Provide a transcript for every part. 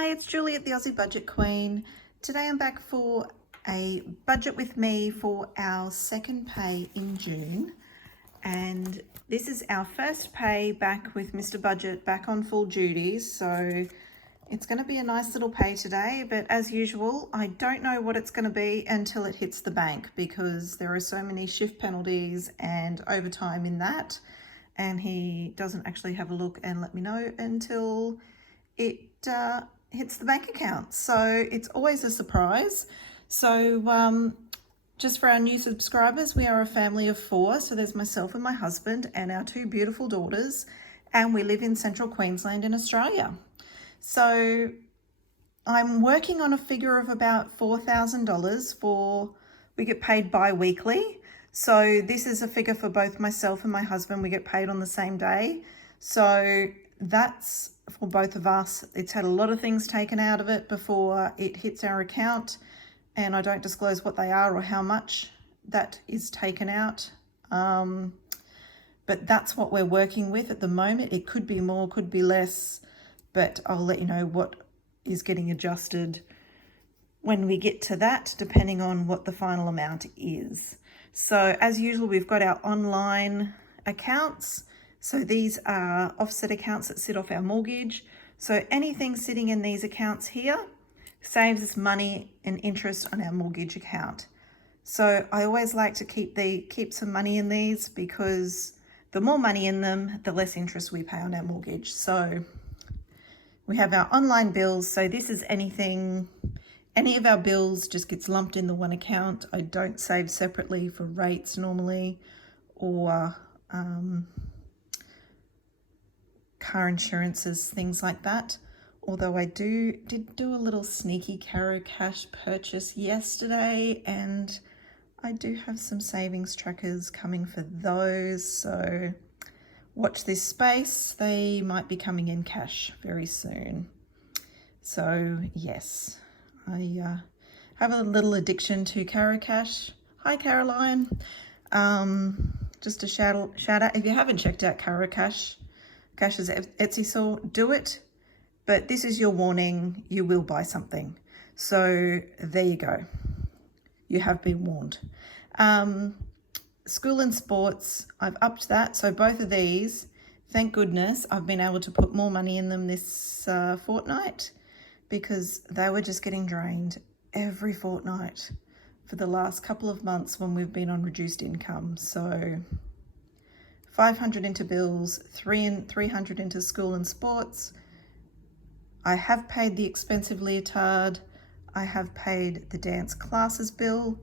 Hi, it's Julie at the Aussie Budget Queen. Today I'm back for a budget with me for our second pay in June. And this is our first pay back with Mr. Budget back on full duties. So it's going to be a nice little pay today, but as usual, I don't know what it's going to be until it hits the bank because there are so many shift penalties and overtime in that. And he doesn't actually have a look and let me know until it hits the bank account. So it's always a surprise. So just for our new subscribers, we are a family of 4. So there's myself and my husband and our 2 beautiful daughters, and we live in central Queensland in Australia. So I'm working on a figure of about $4,000 we get paid bi-weekly. So this is a figure for both myself and my husband. We get paid on the same day. So that's for both of us. It's had a lot of things taken out of it before it hits our account, and I don't disclose what they are or how much that is taken out. But that's what we're working with at the moment. It could be more, could be less, but I'll let you know what is getting adjusted when we get to that, depending on what the final amount is. So as usual, we've got our online accounts. So these are offset accounts that sit off our mortgage. So anything sitting in these accounts here saves us money and interest on our mortgage account. So I always like to keep some money in these because the more money in them, the less interest we pay on our mortgage. So we have our online bills. So this is any of our bills just gets lumped in the one account. I don't save separately for rates normally, or car insurances, things like that. Although I did do a little sneaky Caro Cash purchase yesterday, and I do have some savings trackers coming for those. So watch this space. They might be coming in cash very soon. So yes, I have a little addiction to Caro Cash. Hi, Caroline. Just a shout out. If you haven't checked out Caro Cash's Etsy store, do it. But this is your warning. You will buy something. So there you go. You have been warned. School and sports, I've upped that. So both of these, thank goodness, I've been able to put more money in them this fortnight, because they were just getting drained every fortnight for the last couple of months when we've been on reduced income. So 500 into bills, 300 into school and sports. I have paid the expensive leotard. I have paid the dance classes bill.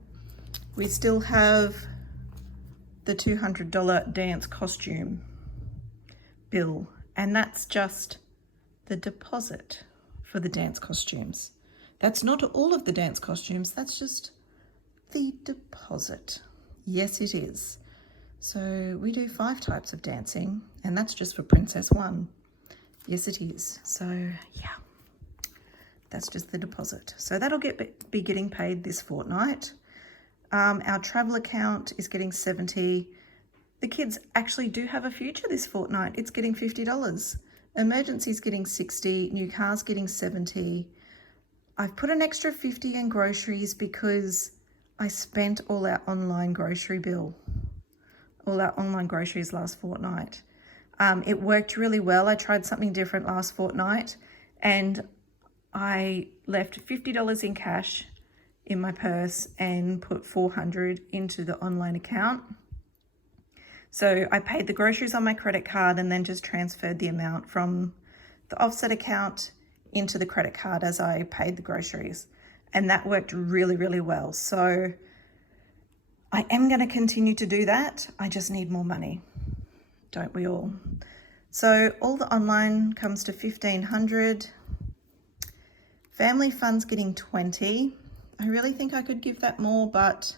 We still have the $200 dance costume bill, and that's just the deposit for the dance costumes. That's not all of the dance costumes, that's just the deposit. Yes, it is. So we do 5 types of dancing, and that's just for Princess 1. Yes, it is. So yeah, that's just the deposit. So that'll be getting paid this fortnight. Our travel account is getting $70. The kids actually do have a future this fortnight. It's getting $50. Emergency's getting $60. New car's getting $70. I've put an extra $50 in groceries because I spent all our online groceries last fortnight. It worked really well. I tried something different last fortnight, and I left $50 in cash in my purse and put $400 into the online account. So I paid the groceries on my credit card and then just transferred the amount from the offset account into the credit card as I paid the groceries. And that worked really, really well. So I am going to continue to do that. I just need more money. Don't we all? So all the online comes to $1,500. Family fund's getting $20. I really think I could give that more, but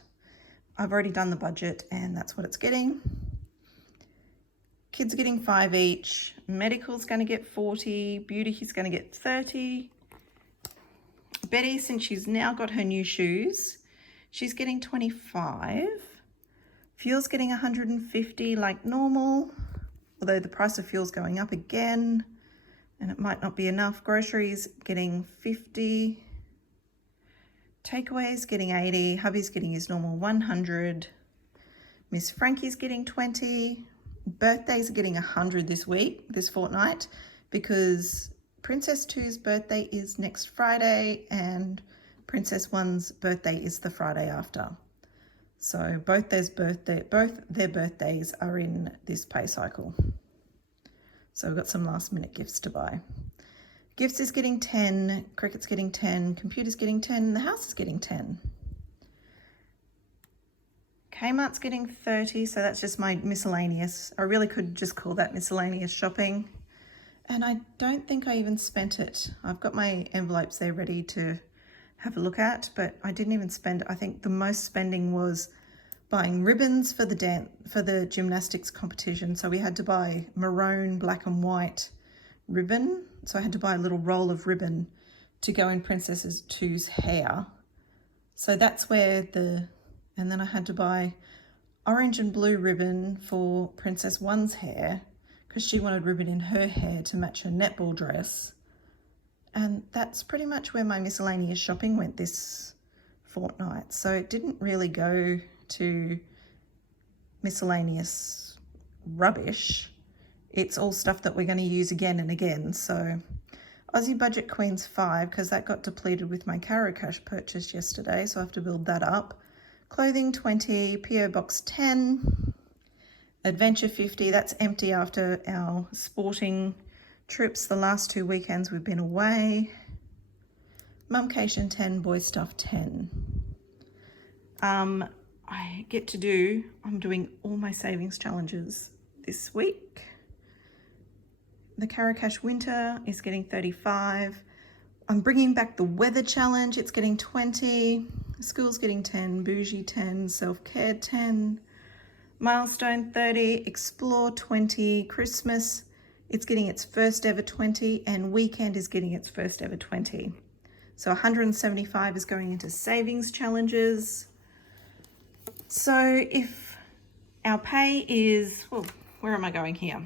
I've already done the budget and that's what it's getting. Kids getting $5 each. Medical's going to get $40. Beauty is going to get $30. Betty, since she's now got her new shoes, she's getting $25. Fuel's getting $150 like normal, although the price of fuel's going up again. and it might not be enough. Groceries getting 50. Takeaways getting 80. Hubby's getting his normal 100. Miss Frankie's getting 20. Birthdays are getting 100 this fortnight, because Princess 2's birthday is next Friday and Princess 1's birthday is the Friday after. So both their birthdays are in this pay cycle. So we've got some last minute gifts to buy. Gifts is getting 10, Cricket's getting 10, Computer's getting 10, the house is getting 10. Kmart's getting 30, so that's just my miscellaneous. I really could just call that miscellaneous shopping. And I don't think I even spent it. I've got my envelopes there ready to have a look at, but I didn't even spend. I think the most spending was buying ribbons for the gymnastics competition. So we had to buy maroon, black and white ribbon. So I had to buy a little roll of ribbon to go in Princess 2's hair. So that's where and then I had to buy orange and blue ribbon for Princess 1's hair, because she wanted ribbon in her hair to match her netball dress. And that's pretty much where my miscellaneous shopping went this fortnight. So it didn't really go to miscellaneous rubbish. It's all stuff that we're going to use again and again. So Aussie Budget Queens 5, because that got depleted with my Caro Cash purchase yesterday, so I have to build that up. Clothing 20, PO Box 10, Adventure 50, that's empty after our sporting trips. The last 2 weekends we've been away. Mumcation 10, Boy Stuff 10. I'm doing all my savings challenges this week. The Caro Cash Winter is getting 35. I'm bringing back the weather challenge, it's getting 20. School's getting 10, Bougie 10, Self-Care 10, Milestone 30, Explore 20, Christmas, it's getting its first ever 20, and Weekend is getting its first ever 20. So 175 is going into savings challenges. So if our pay is, well, where am I going here?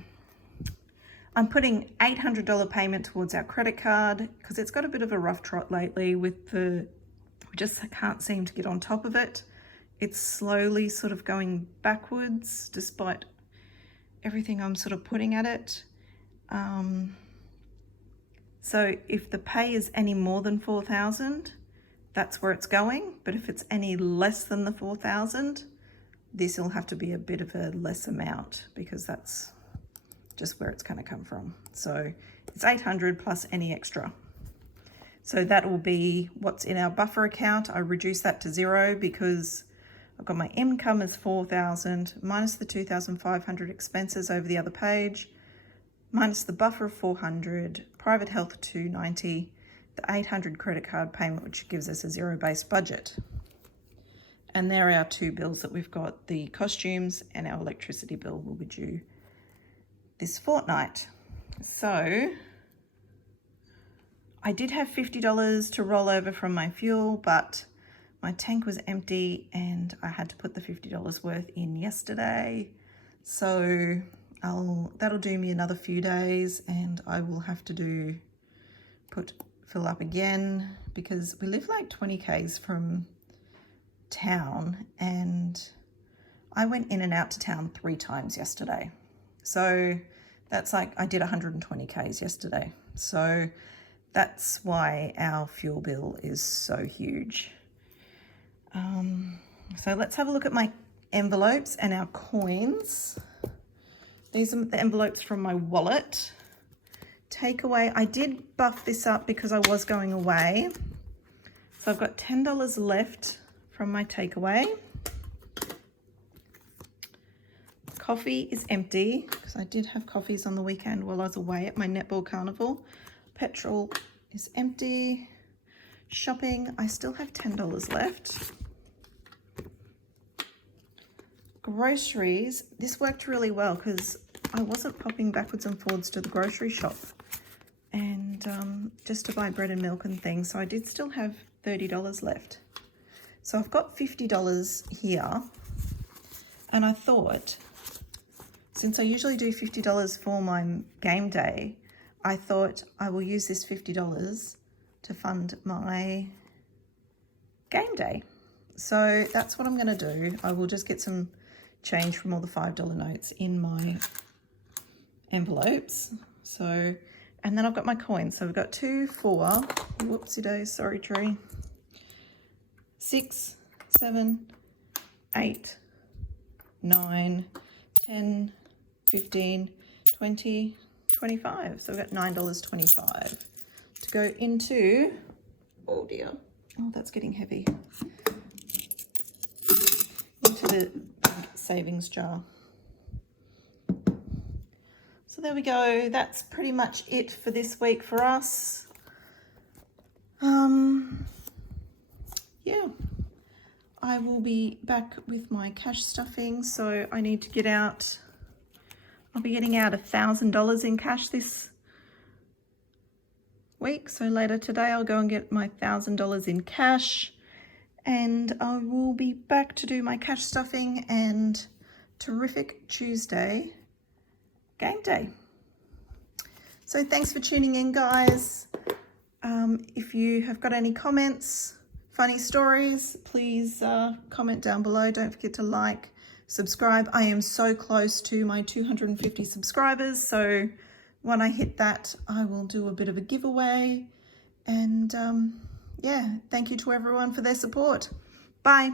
I'm putting $800 payment towards our credit card, because it's got a bit of a rough trot lately with we just can't seem to get on top of it. It's slowly sort of going backwards despite everything I'm sort of putting at it. So if the pay is any more than 4,000, that's where it's going. But if it's any less than the 4,000, this will have to be a bit of a less amount, because that's just where it's going to come from. So it's 800 plus any extra. So that will be what's in our buffer account. I reduce that to 0 because I've got my income as 4,000 minus the 2,500 expenses over the other page, minus the buffer of 400, private health 290, the 800 credit card payment, which gives us a zero-based budget. And there are our 2 bills that we've got. The costumes and our electricity bill will be due this fortnight. So I did have $50 to roll over from my fuel, but my tank was empty and I had to put the $50 worth in yesterday. So that'll do me another few days, and I will have to fill up again, because we live like 20 k's from town, and I went in and out to town 3 times yesterday. So that's like, I did 120 k's yesterday. So that's why our fuel bill is so huge. So let's have a look at my envelopes and our coins. These are the envelopes from my wallet. Takeaway, I did buff this up because I was going away. So I've got $10 left from my takeaway. Coffee is empty because I did have coffees on the weekend while I was away at my netball carnival. Petrol is empty. Shopping, I still have $10 left. Groceries, this worked really well because I wasn't popping backwards and forwards to the grocery shop and just to buy bread and milk and things. So I did still have $30 left. So I've got $50 here, and I thought, since I usually do $50 for my game day, I thought I will use this $50 to fund my game day. So that's what I'm going to do. I will just get some change from all the $5 notes in my envelopes. So, and then I've got my coins. So we've got 2, 4, whoopsie days, sorry tree, 6, 7, 8, 9, 10, 15, 20, 25. So we've got $9.25 to go into, oh dear, oh that's getting heavy, into the savings jar. So there we go. That's pretty much it for this week for us. Yeah, I will be back with my cash stuffing. So I need to get out, I'll be getting out $1,000 in cash this week. So later today, I'll go and get my $1,000 in cash, and I will be back to do my cash stuffing and terrific Tuesday game day. So thanks for tuning in, guys. If you have got any comments, funny stories, please comment down below. Don't forget to like, subscribe. I am so close to my 250 subscribers, so when I hit that, I will do a bit of a giveaway. And yeah, thank you to everyone for their support. Bye.